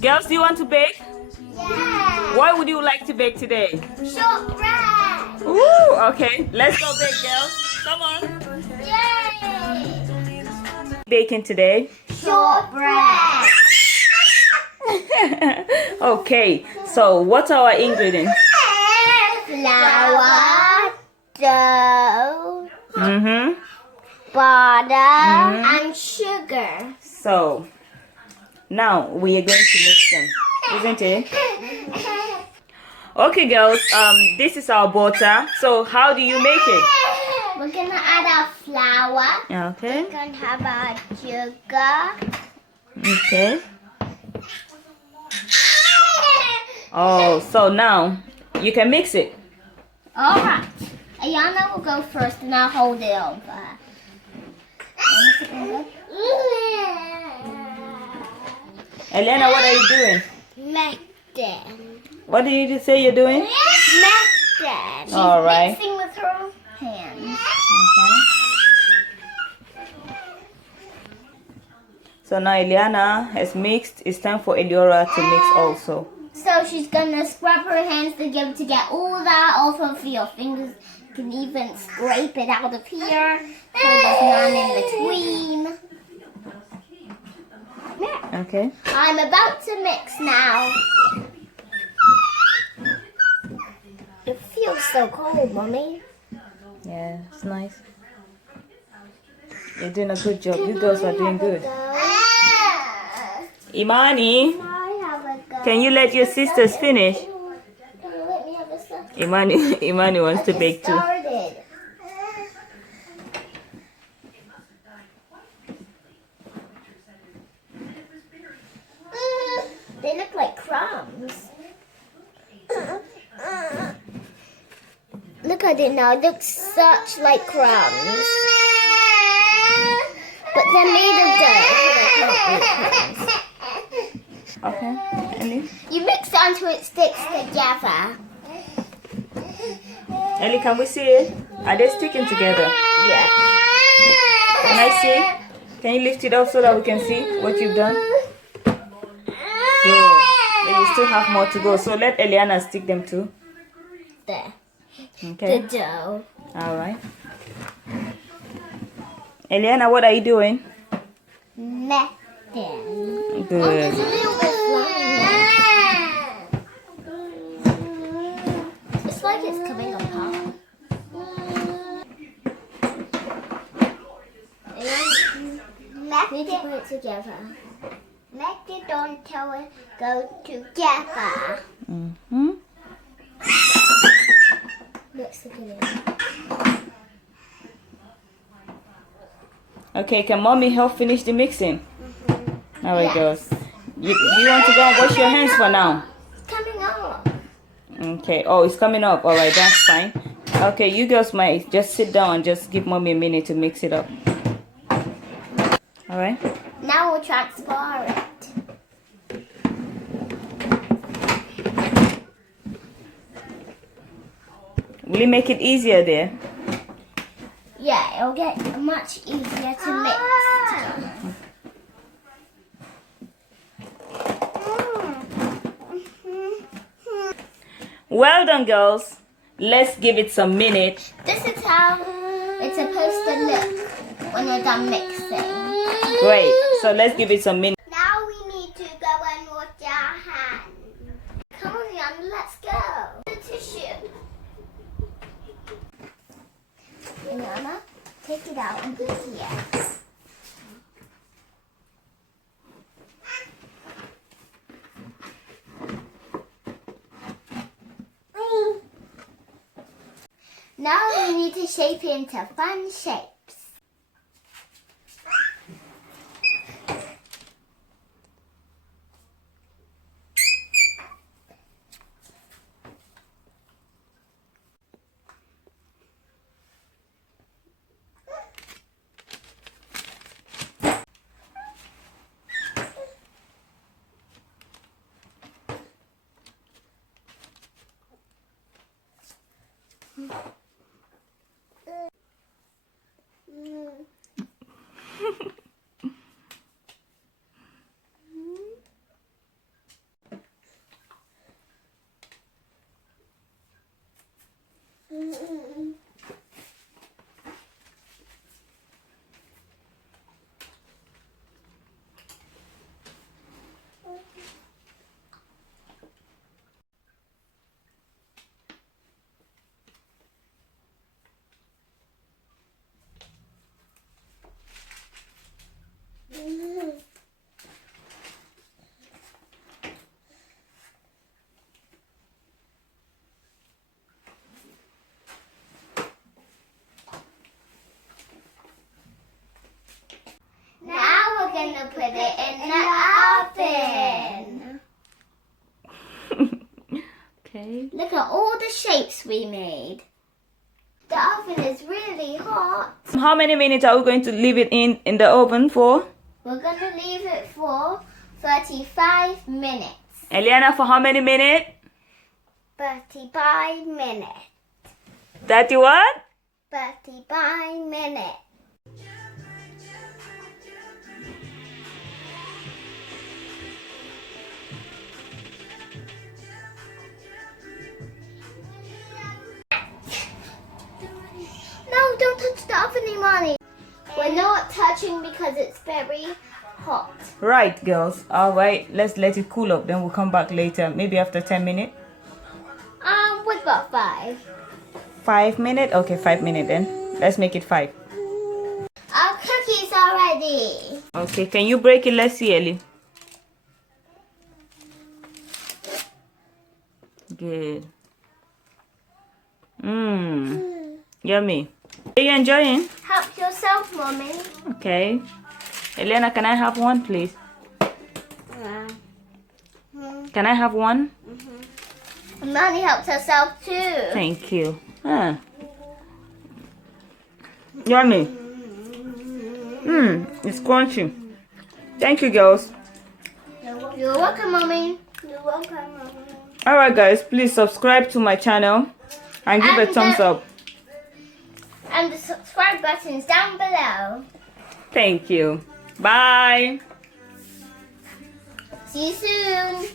Girls, do you want to bake? Yeah. What would you like to bake today? Shortbread. Ooh, okay. Let's go bake, girls. Come on. Yay. Baking today. Shortbread. Okay, so what are our ingredients? Flour, dough, butter, and sugar. So now we are going to mix them, isn't it? Okay, girls. This is our butter. So how do you make it? We're gonna add our flour. Okay. We're gonna have our sugar. Okay. Oh, so now you can mix it. Alright. Eliana will go first and I'll hold it over. Eliana, what are you doing? Mix them. What did you just say you're doing? Mix them. She's All right. mixing with her hands. Okay. So now Eliana has mixed. It's time for Eliora to mix also. So she's gonna scrub her hands together to get all that off of your fingers. You can even scrape it out of here. So there's none in between. Okay. I'm about to mix now. It feels so cold, Mommy. Yeah, it's nice. You're doing a good job. You girls are doing good. Imani, can you let your sisters finish? Can you let me have a second? Imani wants to bake too. Started. They look like crumbs. Look at it now. It looks such like crumbs. But they're made of dough, so they can't be crumbs. Okay. Ellie? You mix it until it sticks together. Ellie, can we see it? Are they sticking together? Yeah. Can I see? Can you lift it up so that we can see what you've done? Good. But you still have more to go. So let Eliana stick them too. There. Okay. The dough. All right. Eliana, what are you doing? Mix them. Oh, Good. there's a little bit flying. It's like it's coming apart. Need to put it together. Make it until it go together. Let's look at it. Okay, can mommy help finish the mixing? All right, girls. You want to go and wash your hands for now? It's coming up. Okay. Oh, it's coming up. All right, that's fine. Okay, you girls might just sit down and just give mommy a minute to mix it up. All right. Now we'll transfer it. Will it make it easier there? Yeah, it'll get much easier to mix. Well done, girls. Let's give it some minutes. This is how it's supposed to look when you're done mixing. Great. So let's give it some minutes. Now we need to go and wash our hands. Come on, Jan, let's go. The tissue. Eliana, take it out and put it here. Now we need to shape it into fun shapes. oven. Okay. Look at all the shapes we made. The oven is really hot. How many minutes are we going to leave it in the oven for? We're going to leave it for 35 minutes. Eliana, for how many minutes? 35 minutes. 30 what? 35 minutes. No, don't touch the oven, Imani. We're not touching because it's very hot. Right, girls. All right. Let's let it cool up. Then we'll come back later. Maybe after 10 minutes. What about 5? 5 minutes? Okay, 5 minutes then. Let's make it 5. Our cookies are ready. Okay, can you break it? Let's see, Ellie. Good. Yummy. Are you enjoying? Help yourself, Mommy. Okay. Eliana, can I have one, please? Can I have one? Imani helps herself too. Thank you. Yummy. It's crunchy. Thank you, girls. You're welcome, Mommy. You're welcome, Mommy. Alright, guys, please subscribe to my channel and give a thumbs up. And the subscribe button is down below. Thank you. Bye. See you soon.